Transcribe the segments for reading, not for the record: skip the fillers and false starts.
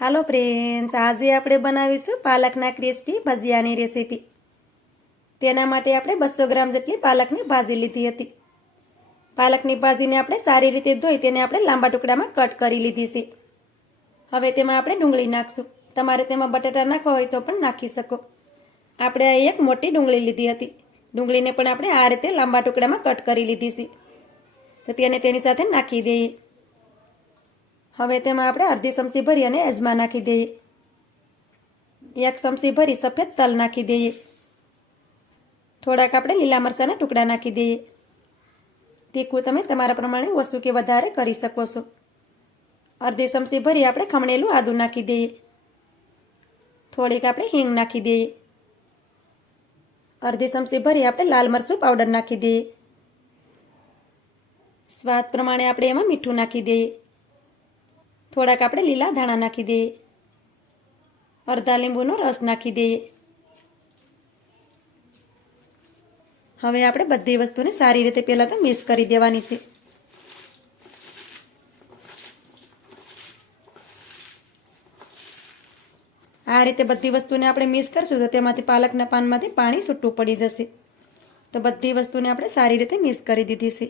હાલો friends, આજે આપણે બનાવીશું પાલકના ક્રિસ્પી ભજીયાની રેસીપી। તેના માટે આપણે 200 ગ્રામ જેટલી પાલકની ભાજી લીધી હતી। પાલકની ભાજીને આપણે સારી રીતે ધોઈ તેને આપણે લાંબા ટુકડામાં કટ કરી લીધી છે। હવે તેમાં આપણે ડુંગળી નાખશું। તમારે તેમાં બટાટા નાખવા હોય તો પણ નાખી શકો। આપણે એક મોટી ડુંગળી લીધી હતી। ડુંગળીને પણ આપણે આ રીતે લાંબા ટુકડામાં કટ કરી લીધી છે। તો તેને તેની સાથે નાખી દઈએ। હવે તેમાં આપણે અડધી ચમચી ભરી અને અજમા નાખી દઈએ। 1 ચમચી ભરી સફેદ તલ નાખી દઈએ। થોડાક આપણે લીલા મરચાંના ટુકડા નાખી દઈએ। તીખું તમે તમારા પ્રમાણે ઓછું કે વધારે કરી શકો છો। અડધી ચમચી ભરી આપણે ખમણેલું આદું નાખી દઈએ। થોડીક આપણે હિંગ નાખી દઈએ। અડધી ચમચી ભરી આપણે લાલ મરચું પાવડર નાખી દઈએ। સ્વાદ પ્રમાણે આપણે એમાં મીઠું નાખી દઈએ। થોડાક આપણે લીલા ધાણા નાખી દઈએ। અડધા લીંબુનો રસ નાખી દઈએ। હવે આપણે બધી વસ્તુને સારી રીતે પહેલાં તો મિક્સ કરી દેવાની છે। આ રીતે બધી વસ્તુને આપણે મિક્સ કરશું તો તેમાંથી પાલકના પાનમાંથી પાણી છૂટું પડી જશે। તો બધી વસ્તુને આપણે સારી રીતે મિક્સ કરી દીધી છે।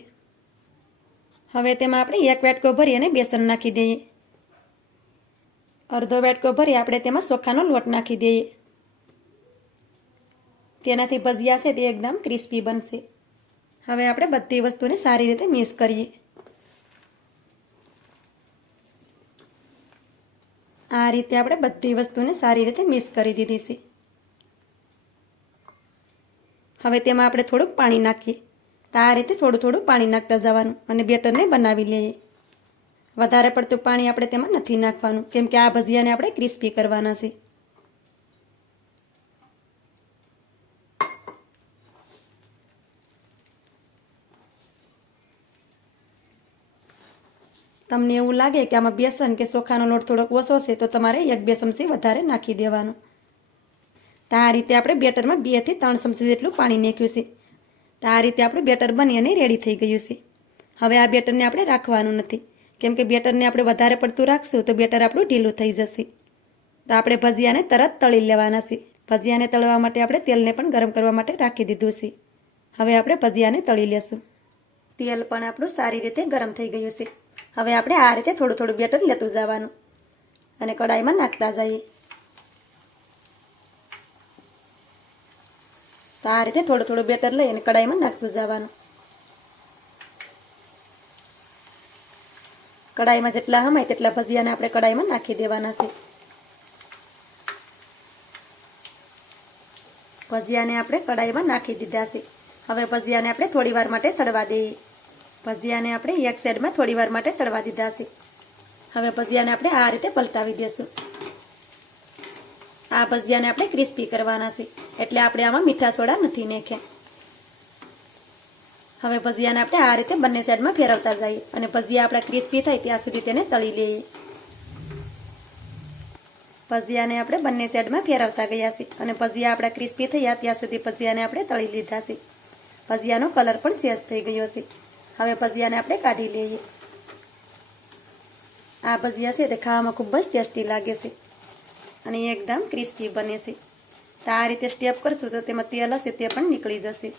હવે તેમાં આપણે 1 વાટકો ભરી અને બેસન નાખી દઈએ। અડધો વાટકો ભરી આપણે તેમાં ચોખાનો લોટ નાખી દઈએ। તેનાથી ભજીયા છે તે એકદમ ક્રિસ્પી બનશે। હવે આપણે બધી વસ્તુને સારી રીતે મિક્સ કરીએ। આ રીતે આપણે બધી વસ્તુને સારી રીતે મિક્સ કરી દીધી છે। હવે તેમાં આપણે થોડુંક પાણી નાખીએ। તો આ રીતે થોડું થોડું પાણી નાખતા જવાનું અને બેટરને બનાવી લઈએ। વધારે પડતું પાણી આપણે તેમાં નથી નાખવાનું, કેમ કે આ ભજીયાને આપણે ક્રિસ્પી કરવાના છે। તમને એવું લાગે કે આમાં બેસન કે ચોખાનો લોટ થોડોક ઓછો છે તો તમારે 1-2 ચમચી વધારે નાખી દેવાનું। તો આ રીતે આપણે બેટરમાં 2 થી 3 ચમચી જેટલું પાણી નાખ્યું છે। તો આ રીતે આપણું બેટર બની અને રેડી થઈ ગયું છે। હવે આ બેટરને આપણે રાખવાનું નથી, કેમ કે બેટરને આપણે વધારે પડતું રાખશું તો બેટર આપણું ઢીલું થઈ જશે। તો આપણે ભજીયાને તરત તળી લેવાના છે। ભજીયાને તળવા માટે આપણે તેલને પણ ગરમ કરવા માટે રાખી દીધું છે। હવે આપણે ભજીયાને તળી લેશું। તેલ પણ આપણું સારી રીતે ગરમ થઈ ગયું છે। હવે આપણે આ રીતે થોડું થોડું બેટર લેતું જવાનું અને કડાઈમાં નાખતા જઈએ। તો આ રીતે થોડું થોડું બેટર લઈ અને કડાઈમાં નાખતું જવાનું। કડાઈમાં જેટલા હમાય તેટલા ભજીયાને આપણે કડાઈમાં નાખી દેવાના છે। ભજીયાને આપણે કડાઈમાં નાખી દીધા છે। હવે ભજીયાને આપણે થોડી વાર માટે સડવા દઈએ। ભજીયાને આપણે એક સાઈડમાં થોડી વાર માટે સડવા દીધા છે। હવે ભજીયાને આપણે આ રીતે પલટાવી દઈશું। આ ભજીયાને આપણે ક્રિસ્પી કરવાના છે, એટલે આપણે આમાં મીઠા સોડા નથી નાખ્યા। હવે ભજીયાને આપણે આ રીતે બંને સાઈડમાં ફેરવતા જઈએ અને ભજીયા આપણા ક્રિસ્પી થાય ત્યાં સુધી તેને તળી લઈએ। ભજીયાને આપણે બંને સાઈડમાં ફેરવતા ગયા છે અને ભજીયા આપણા ક્રિસ્પી થયા ત્યાં સુધી ભજીયાને આપણે તળી લીધા છે। ભજીયાનો કલર પણ ચેન્જ થઈ ગયો છે। હવે ભજીયાને આપણે કાઢી લઈએ। આ ભજીયા છે તે ખાવામાં ખૂબ જ ટેસ્ટી લાગે છે અને એકદમ ક્રિસ્પી બને છે। તો આ રીતે સ્ટેપ કરશું તો તેમાં તેલ હશે તે પણ નીકળી જશે।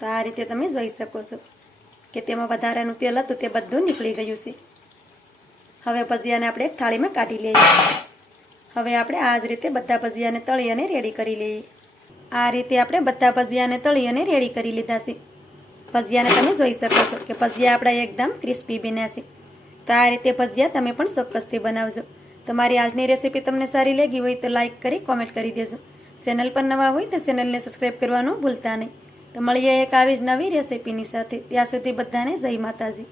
તો આ રીતે તમે જોઈ શકો છો કે તેમાં વધારાનું તેલ હતું તે બધું નીકળી ગયું છે। હવે ભજીયાને આપણે એક થાળીમાં કાઢી લઈએ। હવે આપણે આ જ રીતે બધા ભજીયાને તળી અને રેડી કરી લઈએ। આ રીતે આપણે બધા ભજીયાને તળી અને રેડી કરી લીધા છે। ભજીયાને તમે જોઈ શકો છો કે ભજીયા આપણા એકદમ ક્રિસ્પી બન્યા છે। તો આ રીતે ભજીયા તમે પણ ચોક્કસથી બનાવજો। તમારી આજની રેસીપી તમને સારી લાગી હોય તો લાઈક કરી કોમેન્ટ કરી દેજો। ચેનલ પર નવા હોય તો ચેનલને સબસ્ક્રાઈબ કરવાનું ભૂલતા નહીં। તો મળીએ એક આવી જ નવી રેસીપીની સાથે। ત્યાં સુધી બધાને જય માતાજી।